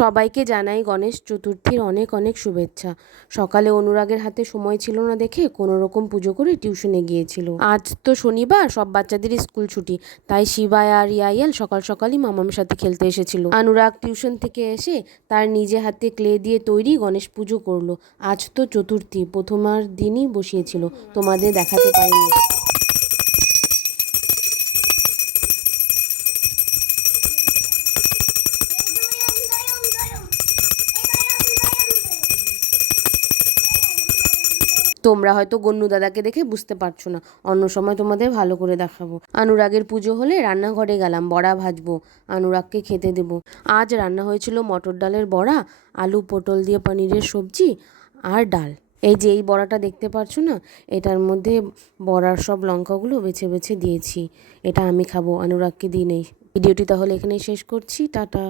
সবাইকে জানাই গণেশ চতুর্থীর অনেক অনেক শুভেচ্ছা। সকালে অনুরাগের হাতে সময় ছিল না দেখে কোনো রকম পুজো করে টিউশনে গিয়েছিল। আজ তো শনিবার, সব বাচ্চাদেরই স্কুল ছুটি, তাই শিবায় আর ইয়াইয়াল সকাল সকালই মামামের সাথে খেলতে এসেছিল। অনুরাগ টিউশন থেকে এসে তার নিজে হাতে ক্লে দিয়ে তৈরি গণেশ পুজো করল। আজ তো চতুর্থী, প্রথমার দিনই বসিয়েছিল। তোমাদের দেখাতে পারিনি। তোমরা হয়তো গন্নু দাদাকে দেখে বুঝতে পারছ না। অন্য সময় তোমাদের ভালো করে দেখাবো। অনুরাগের পুজো হলে রান্নাঘরে গেলাম, বড়া ভাজবো, অনুরাগকে খেতে দেবো। আজ রান্না হয়েছিল মটর ডালের বড়া, আলু পটল দিয়ে পনিরের সবজি আর ডাল। এই যে এই বড়াটা দেখতে পারছ না, এটার মধ্যে বড়ার সব লঙ্কাগুলো বেছে বেছে দিয়েছি। এটা আমি খাব, অনুরাগকে দিই নেই। ভিডিওটি তাহলে এখানেই শেষ করছি, টাটা।